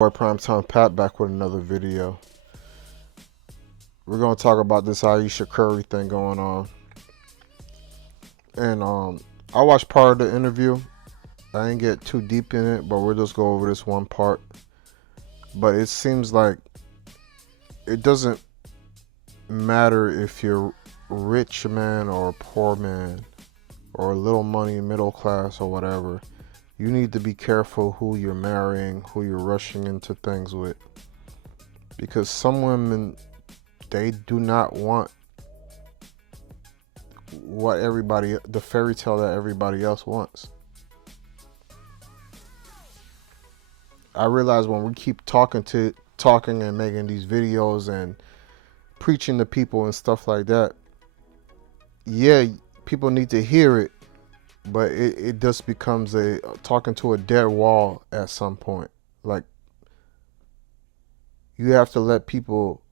Boy, PrimeTimePat back with another video. We're gonna talk about this Ayesha Curry thing going on, and I watched part of the interview. I didn't get too deep in it, but we'll just go over this one part. But it seems like it doesn't matter if you're a rich man or a poor man, or a little money, middle class, or whatever. You need to be careful who you're marrying, who you're rushing into things with, because some women, they do not want the fairy tale that everybody else wants. I realize when we keep talking and making these videos and preaching to people and stuff like that, yeah, people need to hear it, but it just becomes a talking to a dead wall at some point. Like, you have to let people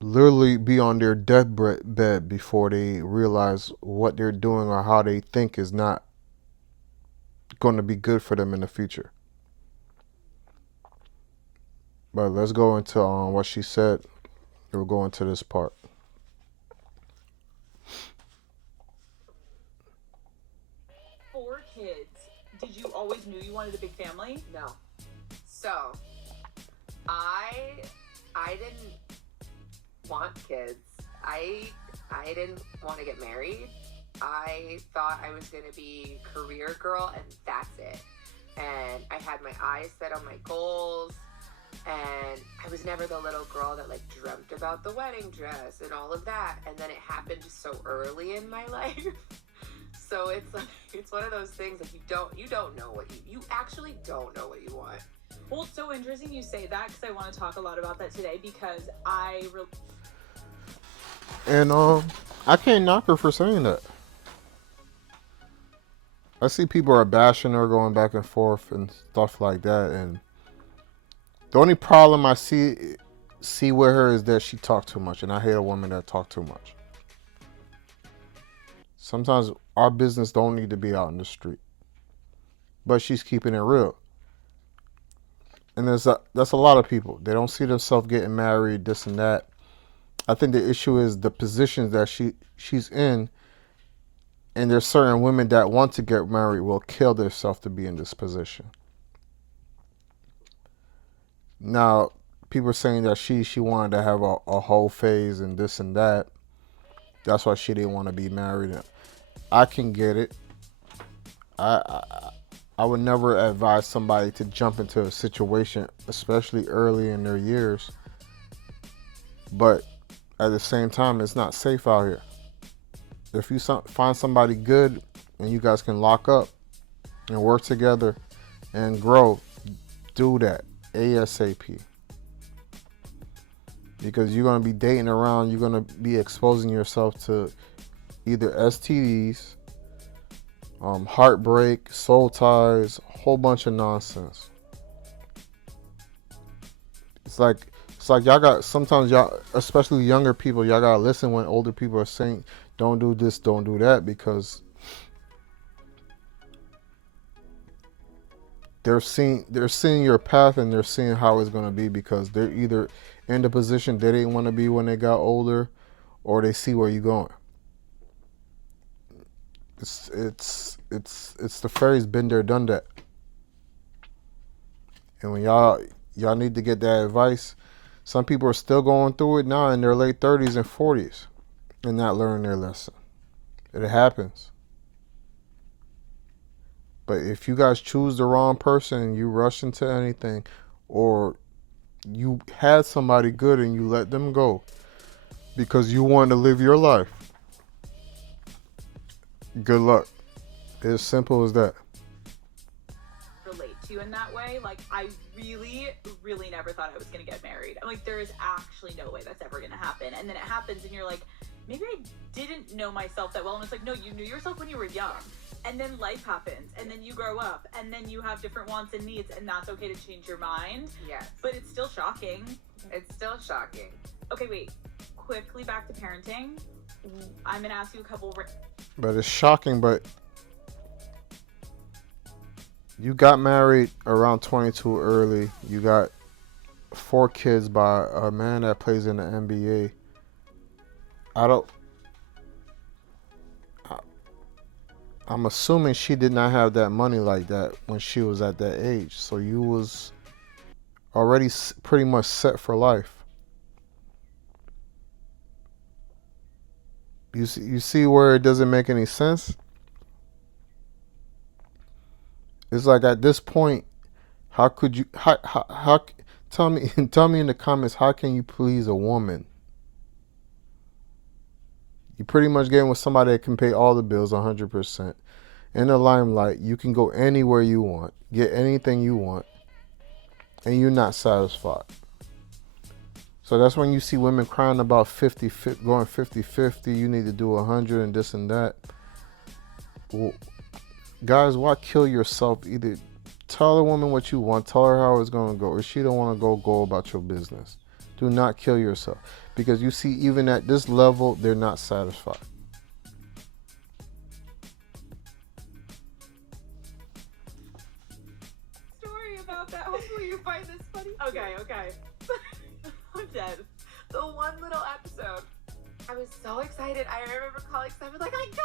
literally be on their deathbed before they realize what they're doing or how they think is not going to be good for them in the future. But let's go into what she said. We'll go into this part. 4 kids. Did you always knew you wanted a big family? No. So, I didn't want kids. I didn't want to get married. I thought I was going to be career girl and that's it. And I had my eyes set on my goals. And I was never the little girl that like dreamt about the wedding dress and all of that. And then it happened so early in my life. So it's like, it's one of those things like you don't know what you actually don't know what you want. Well, it's so interesting you say that because I want to talk a lot about that today because And I can't knock her for saying that. I see people are bashing her, going back and forth and stuff like that, and the only problem I see with her is that she talks too much, and I hate a woman that talk too much. Sometimes our business don't need to be out in the street, but she's keeping it real. And that's a lot of people. They don't see themselves getting married, this and that. I think the issue is the positions that she's in, and there's certain women that want to get married will kill themselves to be in this position. Now, people are saying that she wanted to have a whole phase and this and that. That's why she didn't want to be married. I can get it. I would never advise somebody to jump into a situation, especially early in their years. But at the same time, it's not safe out here. If you find somebody good and you guys can lock up and work together and grow, do that ASAP. Because you're going to be dating around, you're going to be exposing yourself to either STDs, heartbreak, soul ties, a whole bunch of nonsense. It's like y'all got, sometimes y'all, especially younger people, y'all got to listen when older people are saying, don't do this, don't do that, because they're seeing your path and they're seeing how it's going to be, because they're either in the position they didn't want to be when they got older, or they see where you're going. It's the phrase been there, done that. And when y'all need to get that advice, some people are still going through it now in their late 30s and 40s and not learning their lesson. It happens. But if you guys choose the wrong person and you rush into anything, or you had somebody good and you let them go because you want to live your life, good luck. It's as simple as that. Relate to you in that way. Like, I really never thought I was going to get married. I'm like, there is actually no way that's ever going to happen. And then it happens and you're like, maybe I didn't know myself that well. And it's like, no, you knew yourself when you were young. And then life happens, and then you grow up, and then you have different wants and needs, and that's okay to change your mind. Yes. But it's still shocking. It's still shocking. Okay, wait. Quickly back to parenting. I'm going to ask you a couple... But it's shocking, but You got married around 22 early. You got 4 kids by a man that plays in the NBA. I don't. I- I'm assuming she did not have that money like that when she was at that age. So you was already pretty much set for life. You see where it doesn't make any sense? It's like at this point, how could you how tell me tell me in the comments how can you please a woman? You pretty much getting with somebody that can pay all the bills 100%. In the limelight, you can go anywhere you want, get anything you want, and you're not satisfied. So that's when you see women crying about 50, going 50-50, you need to do 100 and this and that. Well, guys, why kill yourself? Either tell a woman what you want, tell her how it's going to go, or she don't want to go about your business. Do not kill yourself, because you see, even at this level, they're not satisfied. Story about that. Hopefully you find this funny. Okay. I'm dead. The one little episode. I was so excited. I remember calling Simon like, I got it.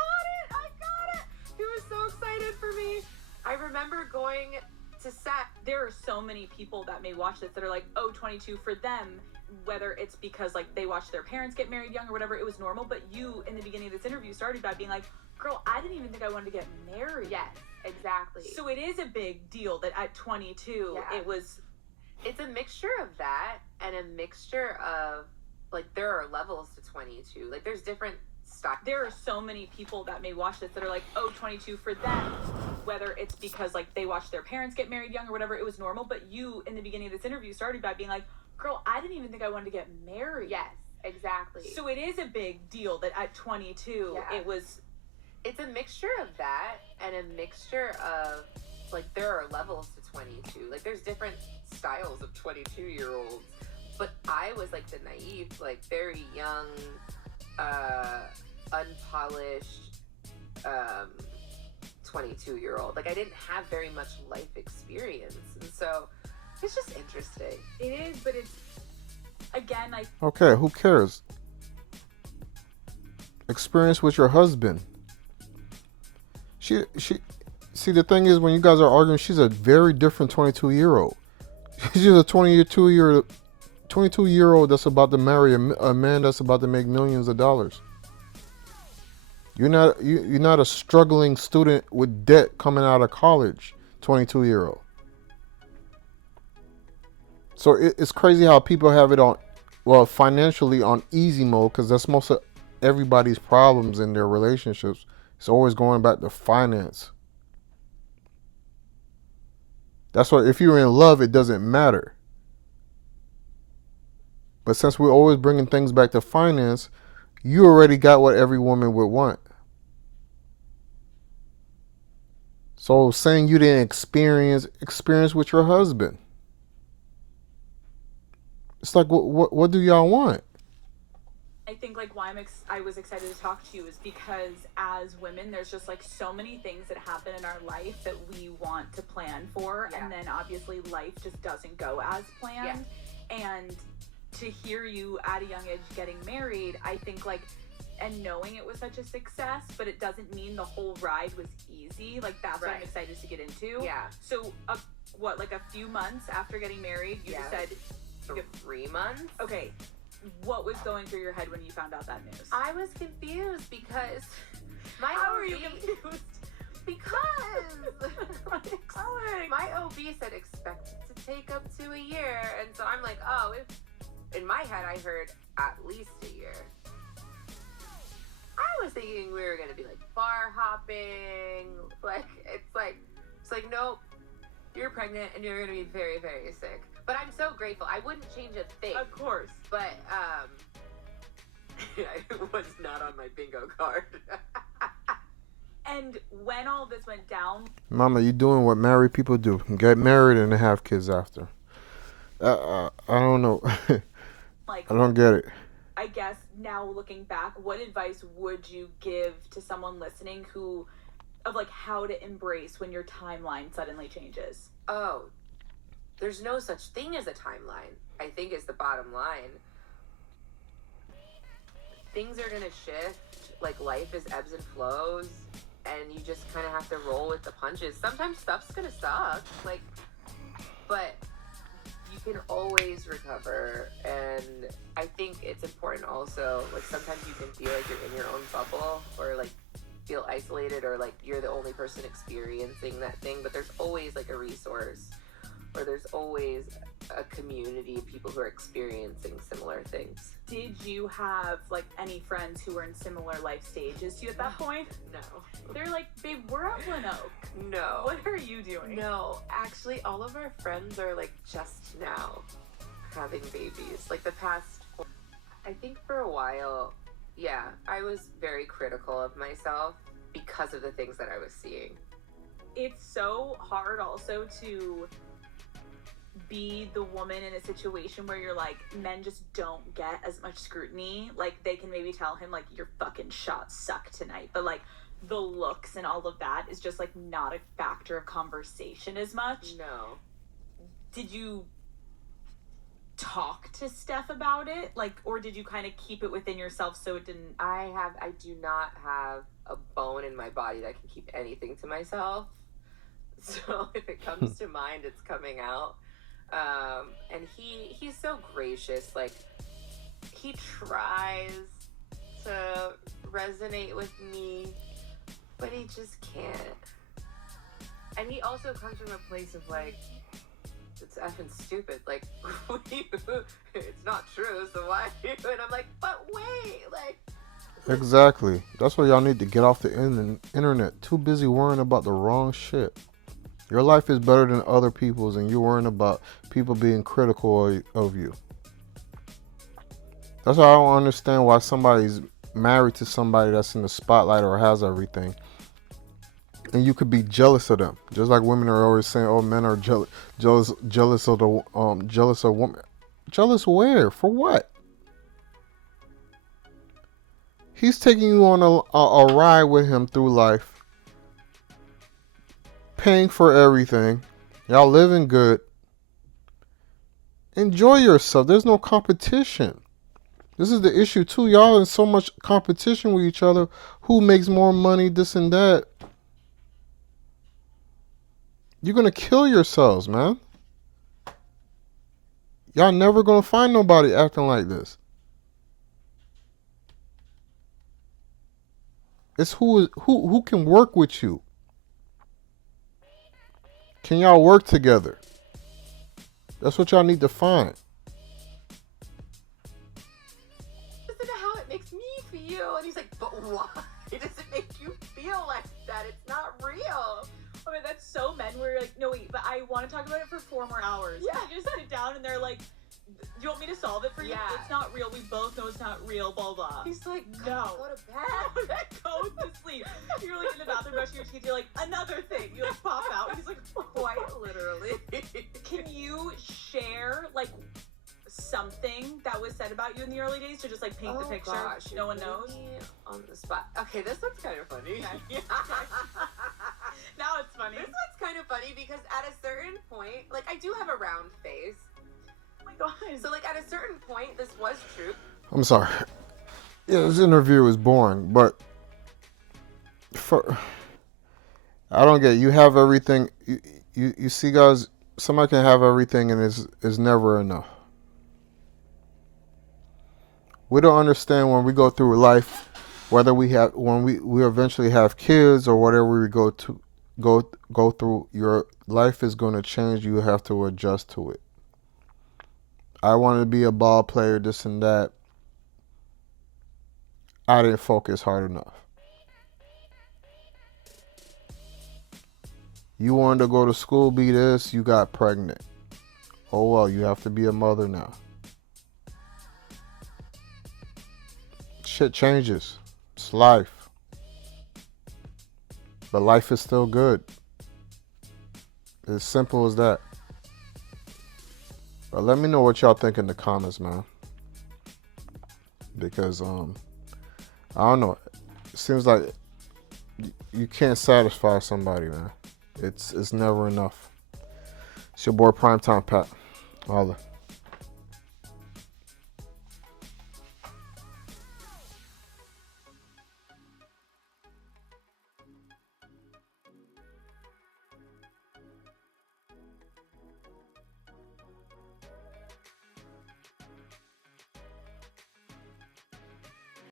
He was so excited for me. I remember going to set. There are so many people that may watch this that are like, oh, 22 for them, whether it's because like they watched their parents get married young or whatever, it was normal. But you, in the beginning of this interview, started by being like, girl, I didn't even think I wanted to get married. Yes, exactly. So it is a big deal that at 22, Yeah. It's a mixture of that and a mixture of, like, there are levels to 22. Like, there's different styles. There are so many people that may watch this that are like, oh, 22 for them, whether it's because like they watched their parents get married young or whatever, it was normal. But you, in the beginning of this interview, started by being like, girl, I didn't even think I wanted to get married. Yes, exactly. So it is a big deal that at 22, It's a mixture of that and a mixture of, like, there are levels to 22. Like, there's different styles of 22-year-olds. But I was, like, the naive, like, very young, unpolished, 22-year-old. Like, I didn't have very much life experience. And so it's just interesting. It is, but it's, again, like... Okay, who cares? Experience with your husband. She see, the thing is, when you guys are arguing, she's a very different 22-year-old. She's a 22-year-old that's about to marry a man that's about to make millions of dollars. You're not a struggling student with debt coming out of college, 22-year-old. So it's crazy how people have it on, well, financially on easy mode, because that's most of everybody's problems in their relationships. It's always going back to finance. That's why if you're in love, it doesn't matter. But since we're always bringing things back to finance, you already got what every woman would want. So saying you didn't experience with your husband. It's like, what do y'all want? I think like why I was excited to talk to you is because as women, there's just like so many things that happen in our life that we want to plan for. Yeah. And then obviously life just doesn't go as planned. Yeah. And to hear you at a young age getting married, I think like, and knowing it was such a success, but it doesn't mean the whole ride was easy. Like that's what I'm excited to get into. Yeah. So like a few months after getting married, you just said 3 months. Okay. What was going through your head when you found out that news? I was confused because How are you confused? Because my OB said expect it to take up to a year, and so I'm like, oh, in my head I heard at least a year. I was thinking we were gonna be like bar hopping, it's like nope, you're pregnant and you're gonna be very, very sick. But I'm so grateful. I wouldn't change a thing. Of course. But, it was not on my bingo card. And when all this went down... Mama, you doing what married people do. Get married and have kids after. I don't know. Like, I don't get it. I guess now looking back, what advice would you give to someone listening who... of like how to embrace when your timeline suddenly changes? Oh, there's no such thing as a timeline, I think, is the bottom line. Things are gonna shift, like life is ebbs and flows, and you just kind of have to roll with the punches. Sometimes stuff's gonna suck, like, but you can always recover. And I think it's important also, like, sometimes you can feel like you're in your own bubble, or like feel isolated, or like you're the only person experiencing that thing, but there's always like a resource, or there's always a community of people who are experiencing similar things. Did you have like any friends who were in similar life stages to you at that point? No. They're like, babe, we're at Glen Oak. No. What are you doing? No, actually, all of our friends are like just now having babies. Like the past, I think for a while, yeah, I was very critical of myself because of the things that I was seeing. It's so hard also to be the woman in a situation where you're like, men just don't get as much scrutiny. Like, they can maybe tell him like, your fucking shots suck tonight, but like the looks and all of that is just like not a factor of conversation as much. No. Did you talk to Steph about it, like, or did you kind of keep it within yourself so it didn't? I do not have a bone in my body that can keep anything to myself. So if it comes to mind, it's coming out. And he's so gracious. Like, he tries to resonate with me, but he just can't. And he also comes from a place of like, it's effing stupid. Like, it's not true, so why? And I'm like, but wait, like. Exactly. That's why y'all need to get off the internet. Too busy worrying about the wrong shit. Your life is better than other people's, and you're worrying about people being critical of you. That's why I don't understand why somebody's married to somebody that's in the spotlight or has everything, and you could be jealous of them. Just like women are always saying, "Oh, men are jealous of the jealous of women." Jealous where? For what? He's taking you on a ride with him through life, paying for everything. Y'all living good. Enjoy yourself. There's no competition. This is the issue too. Y'all in so much competition with each other. Who makes more money, this and that. You're going to kill yourselves, man. Y'all never going to find nobody acting like this. It's who can work with you. Can y'all work together? That's what y'all need to find. Listen to how it makes me feel. And he's like, but why does it make you feel like that? It's not real. I mean, that's so men where you're like, no, wait, but I want to talk about it for 4 more hours. Yeah. You just sit down and they're like, do you want me to solve it for you? Yeah. It's not real. We both know it's not real, blah, blah. He's like, no. Go to bed. Go to sleep. You're like in the bathroom brushing your teeth. You're like, another thing. You like pop out. And he's like, quite literally. Can you share like something that was said about you in the early days to just like paint the picture? Gosh, no one knows. On the spot. Okay, this one's kind of funny. Okay. Now it's funny. This one's kind of funny because at a certain point, like, I do have a round face. Oh my god. So like at a certain point, this was true. I'm sorry. Yeah, this interview is boring, but I don't get it. You have everything. You see, guys, somebody can have everything and it's never enough. We don't understand when we go through life, whether when we eventually have kids or whatever we go through, your life is going to change. You have to adjust to it. I wanted to be a ball player, this and that. I didn't focus hard enough. You wanted to go to school, be this, you got pregnant. Oh well, you have to be a mother now. Shit changes. It's life. But life is still good. As simple as that. But let me know what y'all think in the comments, man. Because I don't know. It seems like You can't satisfy somebody, man. It's never enough. It's your boy Primetime Pat. Holla.